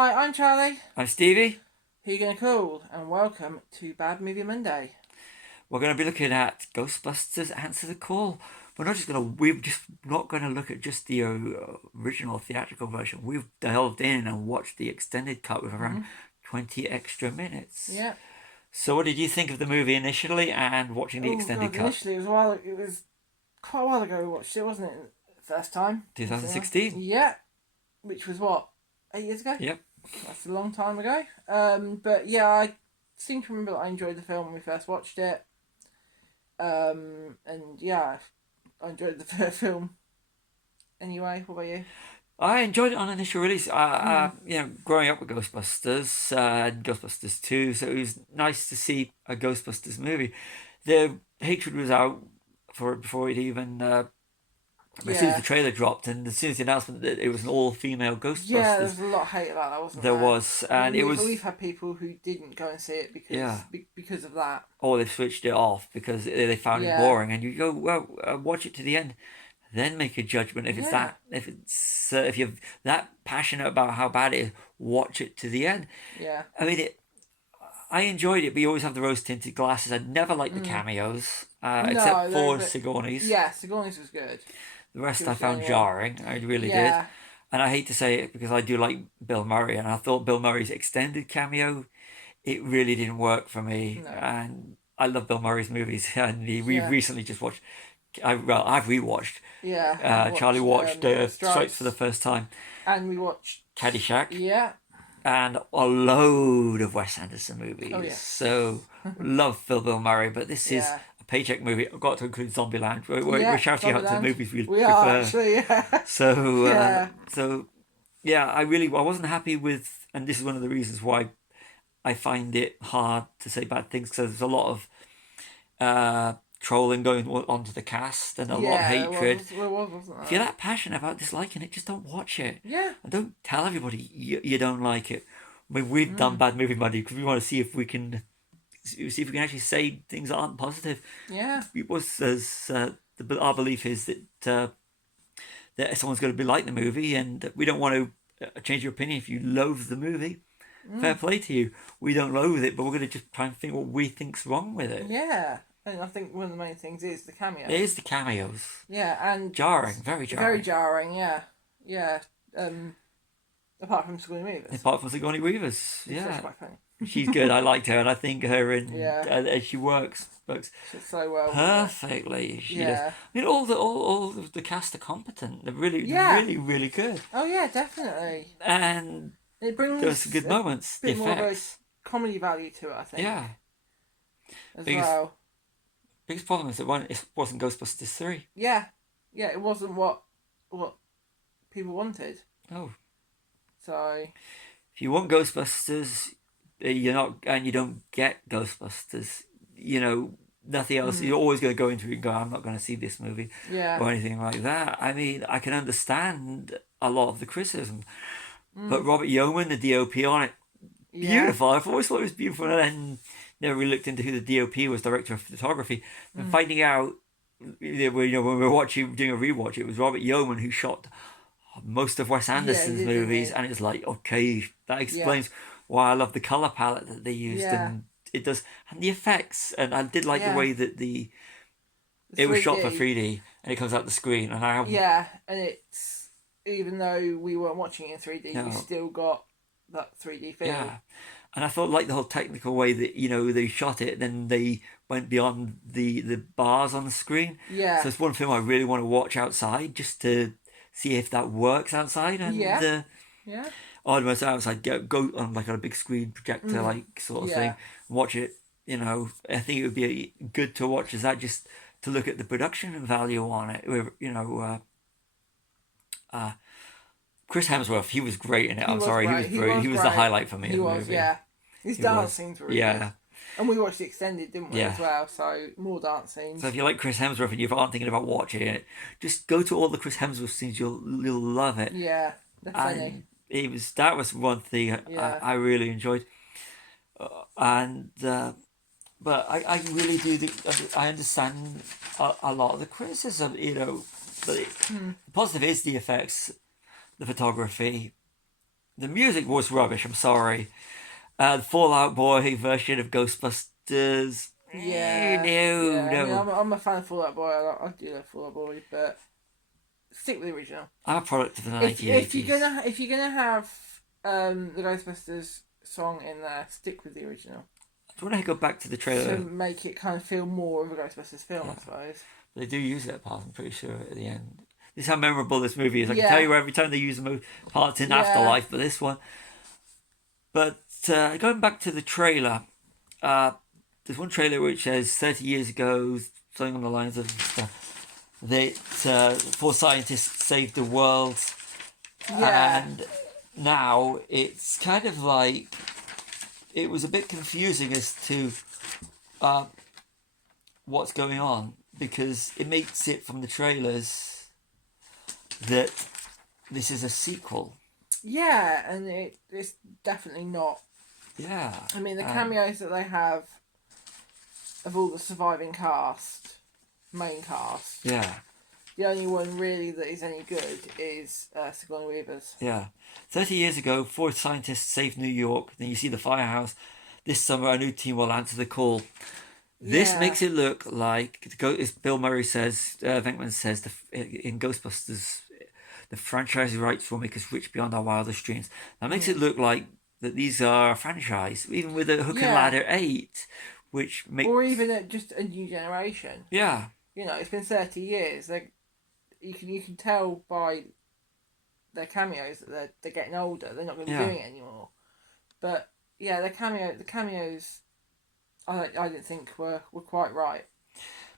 Hi, I'm Charlie. I'm Stevie. Who you gonna call? And welcome to Bad Movie Monday. We're going to be looking at Ghostbusters Answer the Call. We're just not going to look at just the original theatrical version. We've delved in and watched the extended cut with around 20 extra minutes. Yeah. So, what did you think of the movie initially and watching the Oh extended god, cut? initially it was quite a while ago we watched it, wasn't it? First time. 2016. Yeah. Which was what? 8 years ago? Yep. That's a long time ago. But yeah, I seem to remember that I enjoyed the film when we first watched it. And yeah, I enjoyed the film. Anyway, what about you? I enjoyed it on initial release. Growing up with Ghostbusters, Ghostbusters 2, so it was nice to see a Ghostbusters movie. The hatred was out for it before it even. As soon as the trailer dropped, and as soon as the announcement that it was an all-female Ghostbusters, Yeah, there was a lot of hate about that, wasn't there? there was, and it was. We've had people who didn't go and see it because of that. Or they've switched it off because they found it boring, and you go, well, watch it to the end, then make a judgment. If you're that passionate about how bad it is, watch it to the end. Yeah. I mean, I enjoyed it, but you always have the rose-tinted glasses. I never liked the cameos, except for Sigourney's. Yeah, Sigourney's was good. The rest I found jarring. I really did. And I hate to say it because I do like Bill Murray, and I thought Bill Murray's extended cameo, it really didn't work for me. No. And I love Bill Murray's movies, and we've recently just watched. I've rewatched. Yeah. Charlie watched Stripes for the first time, and we watched Caddyshack. Yeah. And a load of Wes Anderson movies. Oh yeah. So love Bill Murray, but this is paycheck movie. I've got to include Zombieland. We're shouting out to the movies we prefer. Are actually, yeah. So I wasn't happy with, and this is one of the reasons why I find it hard to say bad things, because there's a lot of trolling going onto the cast and a lot of hatred. Wasn't if you're that passionate about disliking it, just don't watch it. Yeah. And don't tell everybody you don't like it. I mean, we've done Bad Movie Monday because we want to see if we can actually say things that aren't positive. Yeah. It was our belief is that someone's going to be like the movie, and we don't want to change your opinion if you loathe the movie. Fair play to you. We don't loathe it, but we're going to just try and think what we think's wrong with it. Yeah. And I think one of the main things is the cameos. It is the cameos. Yeah, and jarring, very jarring. Very jarring, yeah. Yeah. Apart from Sigourney Weaver. Apart from Sigourney Weaver's, She's quite funny. She's good. I liked her, and I think her and she works she's so well perfectly. She does. I mean, all the cast are competent. They're really really good. Oh yeah, definitely. And it brings there's some good moments. Bit more of a comedy value to it, I think. Yeah. Well. Biggest problem is that it wasn't Ghostbusters 3. Yeah. Yeah, it wasn't what people wanted. Oh. So if you want Ghostbusters, you don't get Ghostbusters, nothing else. You're always going to go into it and go, I'm not going to see this movie or anything like that. I mean, I can understand a lot of the criticism, but Robert Yeoman, the DOP on it, beautiful. I've always thought it was beautiful, and then never really looked into who the DOP was, director of photography, and finding out, when we were doing a rewatch, it was Robert Yeoman who shot most of Wes Anderson's movies, and it's like, okay, that explains why I love the color palette that they used, and it does, and the effects, and I did like the way that it was shot for 3D, and it comes out the screen, and and it's, even though we weren't watching it in 3D, we still got that 3D feel. Yeah. And I thought, like, the whole technical way that, they shot it, then they went beyond the bars on the screen. Yeah. So it's one film I really want to watch outside, just to see if that works outside. And almost outside, go on like on a big screen projector, like sort of thing, watch it. I think it would be good to watch as that, just to look at the production value on it. Chris Hemsworth, he was great in it. He was great. He was the highlight for me in the movie. Yeah. His dance scenes were really good. And we watched the extended, didn't we, as well? So, more dance scenes. So if you like Chris Hemsworth and you aren't thinking about watching it, just go to all the Chris Hemsworth scenes. You'll love it. Yeah, definitely. And that was one thing I really enjoyed. But I really do I understand a lot of the criticism, But the positive is the effects, the photography, The music was rubbish. I'm sorry. The Fallout Boy version of Ghostbusters. Yeah, No. I mean, I'm a fan of Fallout Boy. I do love Fallout Boy, but stick with the original. I'm a product of the 1980s. If you're gonna have the Ghostbusters song in there, stick with the original. Do you want to go back to the trailer? To make it kind of feel more of a Ghostbusters film, I suppose. They do use that part, I'm pretty sure, at the end. This is how memorable this movie is. I can tell you every time they use the parts in Afterlife, but this one. But going back to the trailer, there's one trailer which says 30 years ago, something on the lines of that 4 scientists saved the world. Yeah. And now it's kind of like, it was a bit confusing as to what's going on, because it makes it from the trailers that this is a sequel. Yeah, and it's definitely not. Yeah. I mean, the cameos that they have of all the surviving main cast. Yeah. The only one really that is any good is Sigourney Weaver's. Yeah. 30 years ago, 4 scientists saved New York. Then you see the firehouse. This summer, a new team will answer the call. This makes it look like, as Bill Murray says, Venkman says, in Ghostbusters, the franchise rights will make us rich beyond our wildest dreams. That makes it look like that these are a franchise, even with a Hook and Ladder 8, which makes... Or even just a new generation. Yeah. You know, it's been 30 years. You can tell by their cameos that they're getting older. They're not going to be doing it anymore. But, yeah, the cameos... I didn't think were quite right.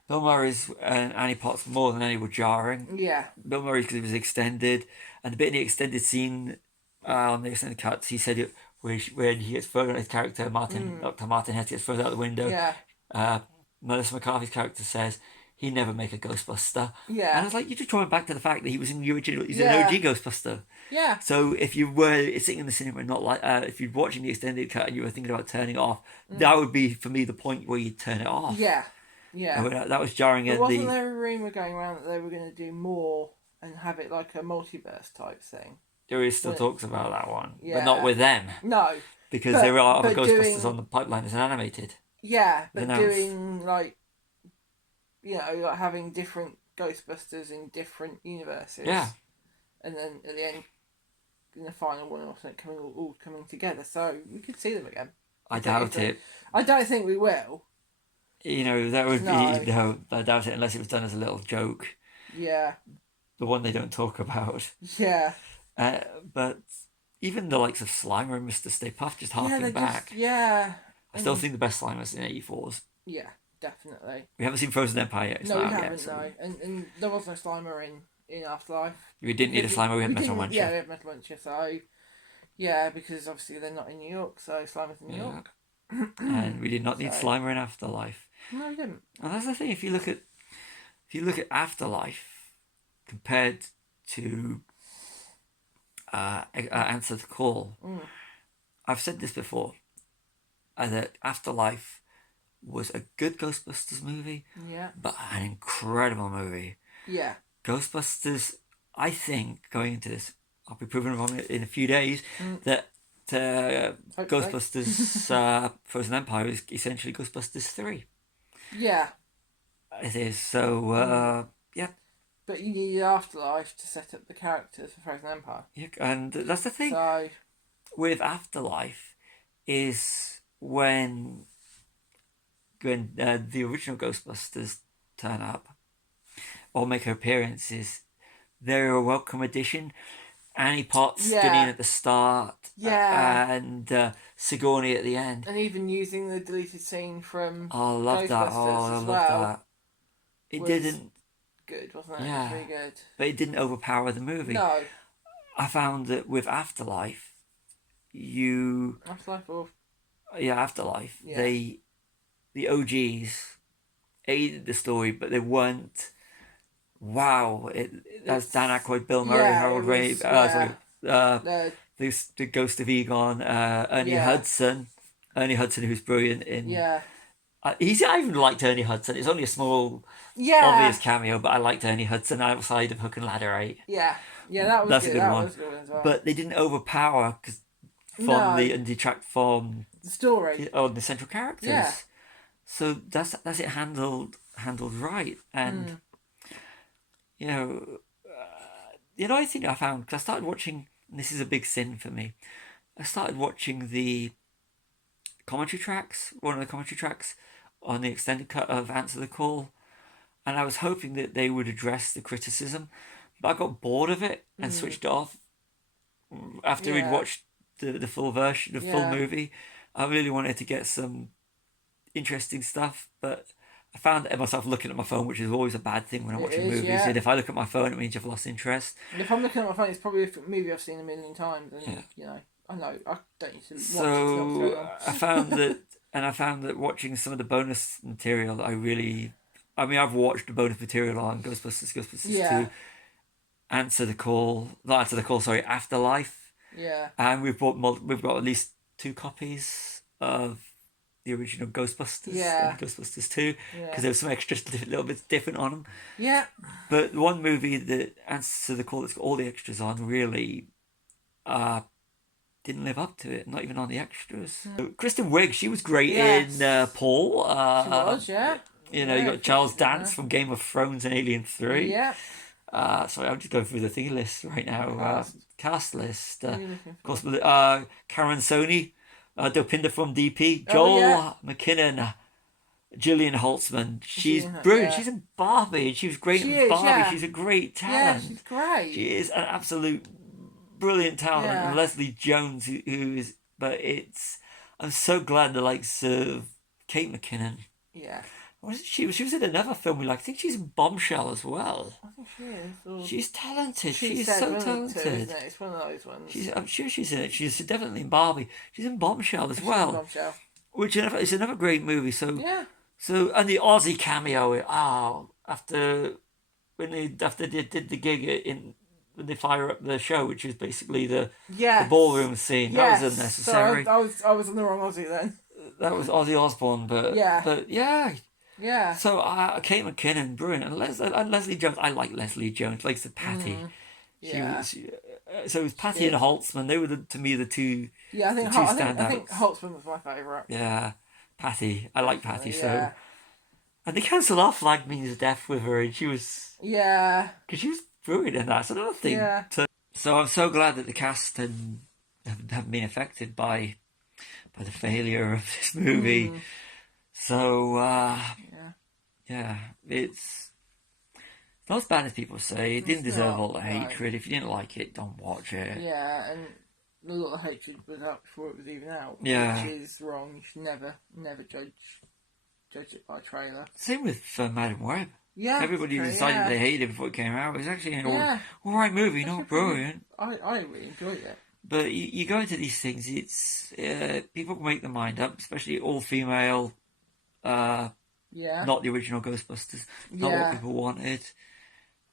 Bill Murray's and Annie Potts more than any were jarring. Yeah. Bill Murray's because it was extended, and the bit in the extended scene on the extended cuts, he said it when he gets thrown, his character Dr. Martin Hess gets thrown out the window. Yeah. Melissa McCarthy's character says he'd never make a Ghostbuster. Yeah. And I was like, you're just drawing back to the fact that he was in the original. He's an OG Ghostbuster. Yeah. So if you were sitting in the cinema and not like, if you're watching the extended cut and you were thinking about turning it off, that would be for me the point where you turn it off. Yeah. Yeah. That was jarring. But wasn't there a rumour going around that they were going to do more and have it like a multiverse type thing? There is still talks about that one, but not with them. No. Because there are other Ghostbusters on the pipeline as an animated. Yeah, but doing like, you know, like having different Ghostbusters in different universes. Yeah. And then at the end, in the final one or something, all coming together. So we could see them again. I doubt it. I don't think we will. You know, that would be... No, I doubt it, unless it was done as a little joke. Yeah. The one they don't talk about. Yeah. But even the likes of Slimer and Mr. Stay Puft just harking back. I still think the best Slimer's in 84's. Yeah, definitely. We haven't seen Frozen Empire yet. No, we haven't, no. And there was no Slimer in Afterlife. We didn't need a Slimer, we had Metal Muncher. Yeah, we had Metal Muncher, so... Yeah, because obviously they're not in New York, so Slimer's in New York. And we did not need Slimer in Afterlife. No, we didn't. And that's the thing, if you look at Afterlife compared to Answer the Call, I've said this before, that Afterlife was a good Ghostbusters movie, but an incredible movie. Yeah. Ghostbusters, I think, going into this, I'll be proven wrong in a few days, that Ghostbusters Frozen Empire is essentially Ghostbusters 3. Yeah. It is, so, yeah. But you needed Afterlife to set up the characters for Frozen Empire. Yeah, and that's the thing. So... With Afterlife is when the original Ghostbusters turn up or make appearances, they're a welcome addition. Annie Potts getting in at the start, and Sigourney at the end, and even using the deleted scene from I love that. I love that. It didn't good, wasn't it? Yeah, it was really good. But it didn't overpower the movie. No, I found that with Afterlife, Afterlife. Yeah. The OGs aided the story, but they weren't. Wow, that's Dan Aykroyd, Bill Murray, Harold Ramis, the Ghost of Egon, Ernie Hudson, who's brilliant in I even liked Ernie Hudson. It's only a small, Yeah. obvious cameo, but I liked Ernie Hudson outside of Hook and Ladder 8. Yeah. Yeah, that was That's a good. good That one. was a good one as well. But they didn't overpower from No. the and detract from The story. the central characters. Yeah. So that's it handled right. And you know, the other thing I found, because I started watching, and this is a big sin for me, I started watching the commentary tracks, one of the commentary tracks on the extended cut of Answer the Call, and I was hoping that they would address the criticism, but I got bored of it and switched it off after we'd watched the full version, the full movie. I really wanted to get some interesting stuff, but I found myself looking at my phone, which is always a bad thing when I'm watching movies. Yeah. And if I look at my phone, it means I've lost interest. And if I'm looking at my phone, it's probably a movie I've seen a million times, and you know, I don't need to watch. So I found that watching some of the bonus material, I've watched the bonus material on Ghostbusters 2, Answer the Call, not Answer the Call, sorry, Afterlife. Yeah. And we've got at least 2 copies of the original Ghostbusters and Ghostbusters 2, because there was some extras little bits different on them. Yeah. But one movie that Answer the Call that's got all the extras on really didn't live up to it, not even on the extras. So Kristen Wiig, she was great in Paul. She was, yeah. You got Charles Dance from Game of Thrones and Alien 3. Yeah. Sorry, I'm just going through the thing list right now. Cast list. Of course, Karen Sony, Dopinder from DP, Joel McKinnon, Gillian Holtzman. She's brilliant. Yeah. She's in Barbie. She was great in Barbie. Yeah. She's a great talent. Yeah, she's great. She is an absolute brilliant talent. Yeah. And Leslie Jones, who is, I'm so glad the likes of Kate McKinnon. Yeah. She was in another film we like. I think she's in Bombshell as well. I think she is. She's talented. She's so talented. Isn't it? It's one of those ones. I'm sure she's in it. She's definitely in Barbie. She's in Bombshell as well. Bombshell. Which is another great movie. So yeah. So and the Aussie cameo. After they did the gig when they fire up the show, which is basically the ballroom scene. That was unnecessary. So I was on the wrong Aussie then. That was Ozzy Osbourne, but yeah. Yeah. So Kate McKinnon, brilliant, and Leslie Jones. I like Leslie Jones. Like the Patty. So it was Patty and Holtzman. They were to me the two. Yeah, I think Holtzman was my favourite. Yeah, Patty. I like Patty. So, and they cancelled off Flag Means Death with her, and she was because she was brilliant in that. So another thing. Yeah. So I'm so glad that the cast have been affected by the failure of this movie. So it's not as bad as people say. It didn't deserve all the hatred. If you didn't like it, don't watch it. Yeah, and a lot of hatred was out before it was even out. Yeah, which is wrong. You should never judge it by trailer. Same with Madam Web. Yeah, everybody decided they hated it before it came out. It was actually an all right movie, not brilliant. I really enjoyed it. But you go into these things, it's people can make their mind up, especially all female. Not the original Ghostbusters, not what people wanted,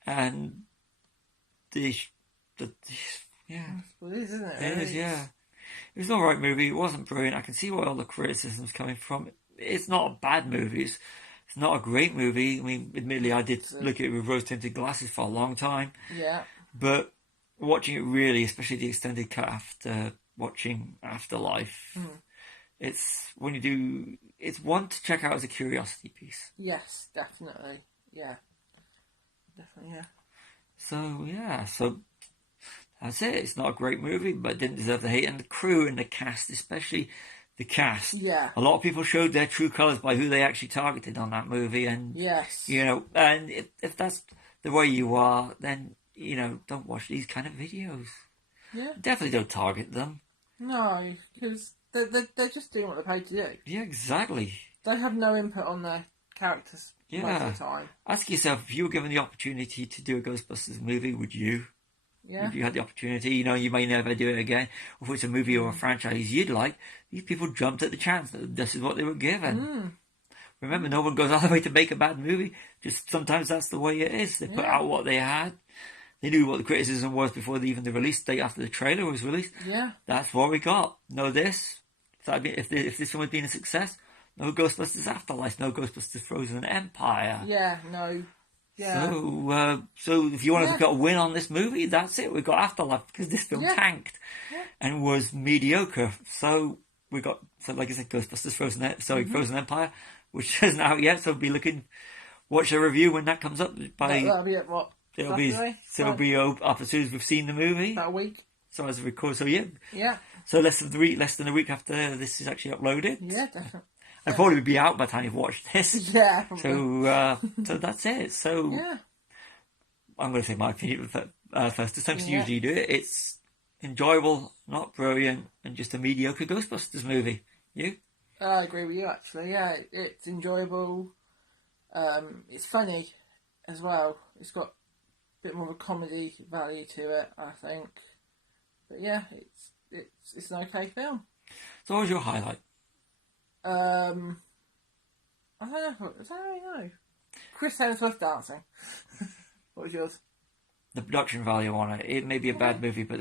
and well, it is, isn't it? It is, yeah. It was an alright movie. It wasn't brilliant. I can see where all the criticism's coming from. It's not a bad movie. It's not a great movie. I mean, admittedly, I did look at it with rose-tinted glasses for a long time. Yeah. But watching it really, especially the extended cut after watching Afterlife, it's one to check out as a curiosity piece. Yes, definitely. Yeah. Definitely, yeah. So that's it. It's not a great movie, but it didn't deserve the hate. And the crew and the cast, especially the cast. Yeah. A lot of people showed their true colours by who they actually targeted on that movie. And, and if that's the way you are, then, don't watch these kind of videos. Yeah. Definitely don't target them. No, because they're just doing what they're paid to do. Yeah, exactly. They have no input on their characters most of the time. Ask yourself, if you were given the opportunity to do a Ghostbusters movie, would you? Yeah. If you had the opportunity, you may never do it again. Or if it's a movie or a franchise you'd like, these people jumped at the chance that this is what they were given. Remember, no one goes all the way to make a bad movie. Just sometimes that's the way it is. They put out what they had. They knew what the criticism was before even the release date after the trailer was released. Yeah. That's what we got. Know this. So if this one had been a success, no Ghostbusters Afterlife, no Ghostbusters Frozen Empire. Yeah, no. Yeah. So if you want to get a win on this movie, that's it. We got Afterlife because this film tanked and was mediocre. So we got, so like I said, Ghostbusters Frozen Empire, which isn't out yet. So watch a review when that comes up. That'll be at what? It'll be up as soon as we've seen the movie. About a week. So as a record, Yeah. So less than a week after this is actually uploaded. Yeah, definitely. I'd probably be out by the time you've watched this. Yeah. So that's it. So I'm going to say my opinion first. This time, usually do it. It's enjoyable, not brilliant, and just a mediocre Ghostbusters movie. You? I agree with you, actually. Yeah, it's enjoyable. It's funny as well. It's got a bit more of a comedy value to it, I think. But yeah, it's an okay film. So what was your highlight? I don't really know. Chris Hemsworth dancing. What was yours? The production value on it. It may be a bad movie, but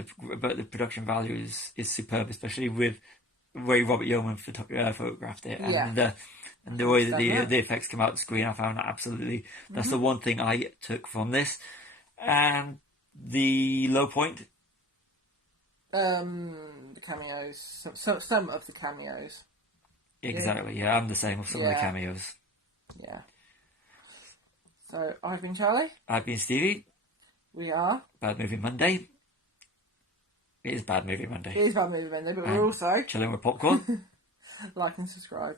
the production value is superb, especially with the way Robert Yeoman photographed it, and the way that the effects come out the screen. I found that absolutely. That's the one thing I took from this, and the low point. The cameos. Some of the cameos. Exactly. Yeah, I'm the same with some of the cameos. Yeah. So I've been Charlie. I've been Stevie. We are Bad Movie Monday. It is Bad Movie Monday. It is Bad Movie Monday, but we're also chilling with popcorn. like and subscribe.